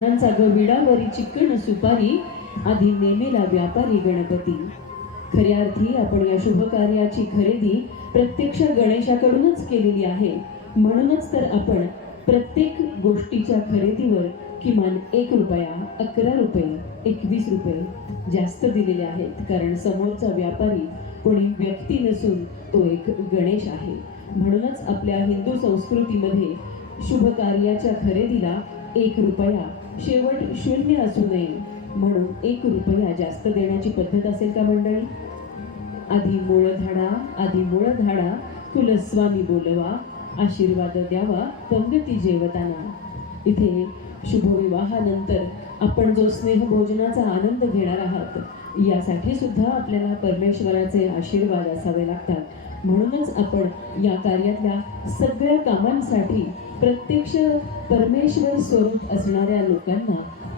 विडावरी chicken सुपारी आधी नेमेला व्यापारी गणपती। खऱ्या अर्थी आपण या शुभ कार्याची खरेदी प्रत्यक्ष गणेशाकडूनच केलेली आहे। म्हणूनच तर आपण प्रत्येक गोष्टीच्या खरेदीवर किमान 1 रुपया, 11 रुपये, 21 रुपये जास्त दिलेले आहेत, कारण समोरचा व्यापारी कोणी व्यक्ती नसून तो एक गणेश आहे। म्हणूनच आपल्या हिंदू संस्कृतीमध्ये शुभ कार्याच्या खरेदीला 1 रुपया, शेवट 0 असू नये म्हणून 1 रुपया जास्त देण्याची पद्धत असेल का मंडळी? आधी मूळ धाडा कुलस्वामी बोलवा, आशीर्वाद द्यावा पंगती जेवताना। इथे शुभविवाहानंतर आपण जो स्नेह भोजनाचा आनंद घेणार आहात, यासाठी सुद्धा आपल्याला परमेश्वराचे आशीर्वाद असावे लागतात। म्हणूनच आपण या कार्यातल्या सगळ्या कामांसाठी प्रत्यक्ष परमेश्वर स्वरूप असणाऱ्या लोकांना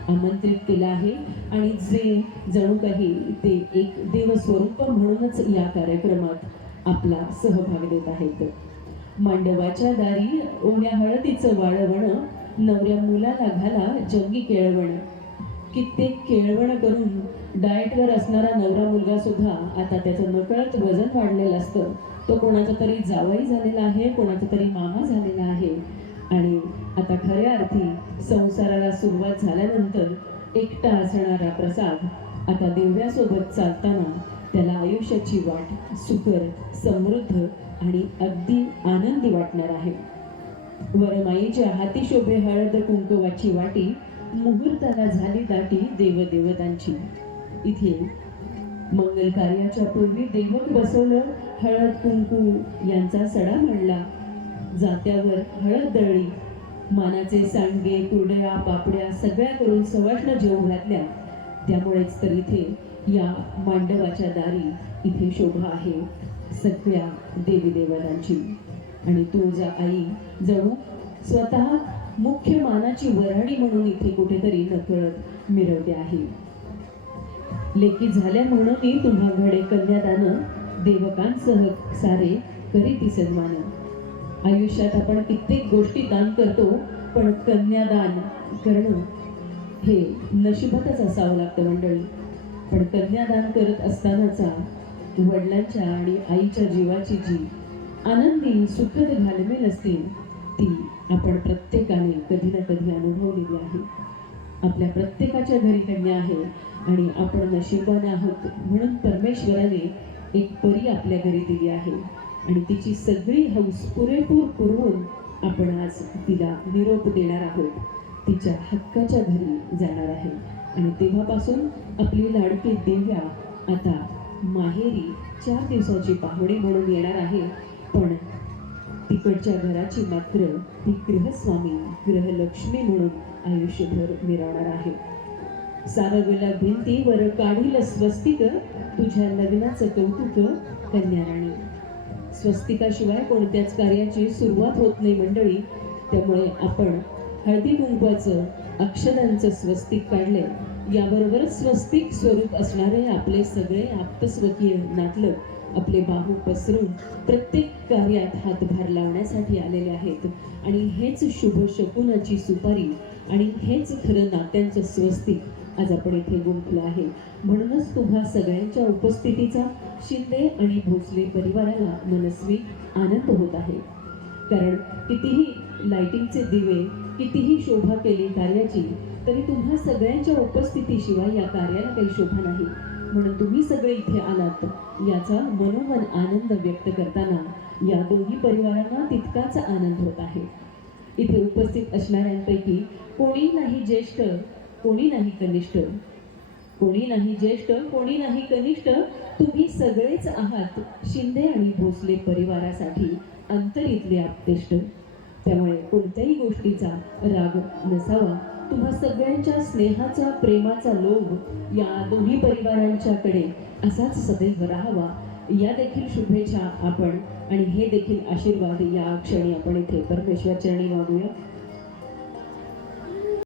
आमंत्रित केलं आहे, आणि जे जणू काही ते एक देव स्वरूप म्हणूनच या कार्यक्रमात आपला सहभाग देत आहेत। मांडवाच्या दारी ओल्या हळदीचं वाळवण, नवऱ्या मुलाला घाला जंगी केळवण। कित्येक केळवण करून डाएटवर असणारा नवरा मुलगा सुद्धा आता त्याचं नकळत वजन वाढलेलं असतं। तो कोणाचा तरी जावई झालेला आहे, कोणाचा तरी मामा झालेला आहे, आणि आता खऱ्या अर्थी संसाराला सुरुवात झाल्यानंतर एकटा असणारा प्रसाद आता दिव्यासोबत चालताना त्याला आयुष्याची वाट सुकर, समृद्ध आणि अगदी आनंदी वाटणार आहे। वरमाईच्या हाती शोभे हळद कुंकवाची वाटी, मुहूर्ताला झाली दाटी देवदेवतांची। इथे मंगल कार्याच्या पूर्वी देवक बसवलं, हळद कुंकू यांचा सडा म्हणला। जात्यावर हळद दळली, मानाचे सांडगे, कुरड्या, पापड्या सगळ्या करून सवाष्ण जेवून घातल्या। त्यामुळेच तर इथे या मांडवाच्या दारी इथे शोभा आहे सगळ्या देवी देवतांची। आणि तुळजा आई जणू स्वतः मुख्य मानाची वऱ्हाडी म्हणून इथे कुठेतरी नकळत मिरवते आहे। लेकी झाल्या म्हणून तुम्हा घडे कन्यादान, देवकांसह सारे करीती सन्मान। आयुष्यात आपण कित्येक गोष्टी दान करतो, पण कन्यादान करणं हे नशिबातच असावं लागतं मंडळी। पण कन्यादान करत असतानाचा वडिलांच्या आणि आईच्या जीवाची जी आनंदी सुखद घालमेल असते, ती आपण प्रत्येकाने कधी ना कधी अनुभवलेली आहे। आपल्या प्रत्येकाच्या घरी कन्या आहे, आणि आपण नशिबाने आहोत म्हणून परमेश्वराने एक परी आपल्या घरी दिली आहे, आणि तिची सगळी हौस पुरेपूर पुरवून आपण आज तिला निरोप देणार आहोत, तिच्या हक्काच्या घरी जाणार आहे। आणि तेव्हापासून आपली लाडकी दिव्या आता माहेरी 4 दिवसाची पाहुणे म्हणून येणार आहे, पण तिकडच्या घराची मात्र ती गृहस्वामी, गृहलक्ष्मी म्हणून आयुष्यभर मिरवणार आहे। सारवल्या भिंतीवर काढील स्वस्तिक, तुझ्या लग्नाचं कौतुक कन्याराणी। स्वस्तिकाशिवाय कोणत्याच कार्याची सुरुवात होत नाही मंडळी। त्यामुळे आपण हळदी कुंकवाचं अक्षरांचं स्वस्तिक काढले, याबरोबरच स्वस्तिक स्वरूप असणारे आपले सगळे आप्तस्वकीय नातलग आपले बाहू पसरून प्रत्येक कार्यात हातभार लावण्यासाठी आलेले आहेत। आणि हेच शुभ शकुनाची सुपारी, आणि हेच खरं नात्यांचं स्वस्तिक आज आपण इथे गुंफलं आहे। म्हणूनच तुम्हा सगळ्यांच्या उपस्थितीचा शिंदे आणि भोसले परिवाराला मनस्वी आनंद होत आहे। कारण कितीही लाइटिंगचे दिवे, कितीही शोभा केली कार्याची, तरी तुम्हा सगळ्यांच्या उपस्थितीशिवाय या कार्याला काही शोभा नाही। म्हणून तुम्ही सगळे इथे आलात याचा मनोमन आनंद व्यक्त करताना या दोन्ही परिवारांना तितकाच आनंद होत आहे। इथे उपस्थित असणाऱ्यांपैकी कोणी नाही ज्येष्ठ, कोणी नाही कनिष्ठ, कोणी नाही ज्येष्ठ, कोणी नाही कनिष्ठ, तुम्ही सगळेच आहात शिंदे आणि भोसले परिवारासाठी अंतरीतले आप्तेष्ट। त्यामुळे कोणत्याही गोष्टीचा राग नसावा, तुम्हा सगळ्यांच्या स्नेहाचा, प्रेमाचा लोभ या दोन्ही परिवारांच्याकडे असाच सदैव राहावा, या देखील शुभेच्छा आपण आणि हे देखील आशीर्वाद या क्षणी आपण इथे परमेश्वर चरणी मागूया।